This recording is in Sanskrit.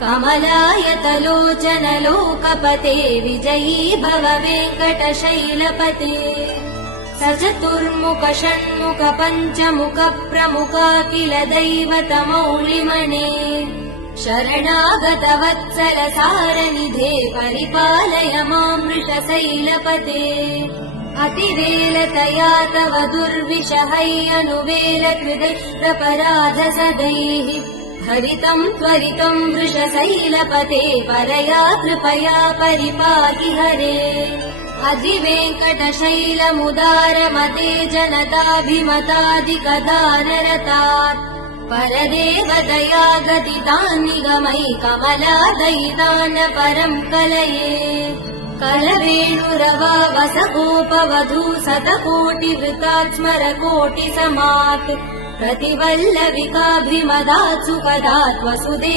कमलायतलोचन लोकपते विजयी भव वेङ्कटशैलपते सचतुर्मुख षण्मुख पञ्चमुख प्रमुखाखिल दैवतमौलिमणे शरणागत वत्सल सारनिधे परिपालय मां वृषशैलपते अतिवेलतया तव दुर्विषहैयनुवेल कृदष्टपराध सदैः हरितं त्वरितं वृषशैलपते परया कृपया परिपाहि हरे अधिवेङ्कटशैलमुदारमते जनताभिमतादिकदानरतात् परदेवदया गदितान् निगमैः कमलादयितान् परं कलये कलवेणुरवावसगोपवधू शतकोटिवृतात् स्मरकोटिसमात् प्रतिवल्लविकाभिमदात् सुपदात् वसुदेव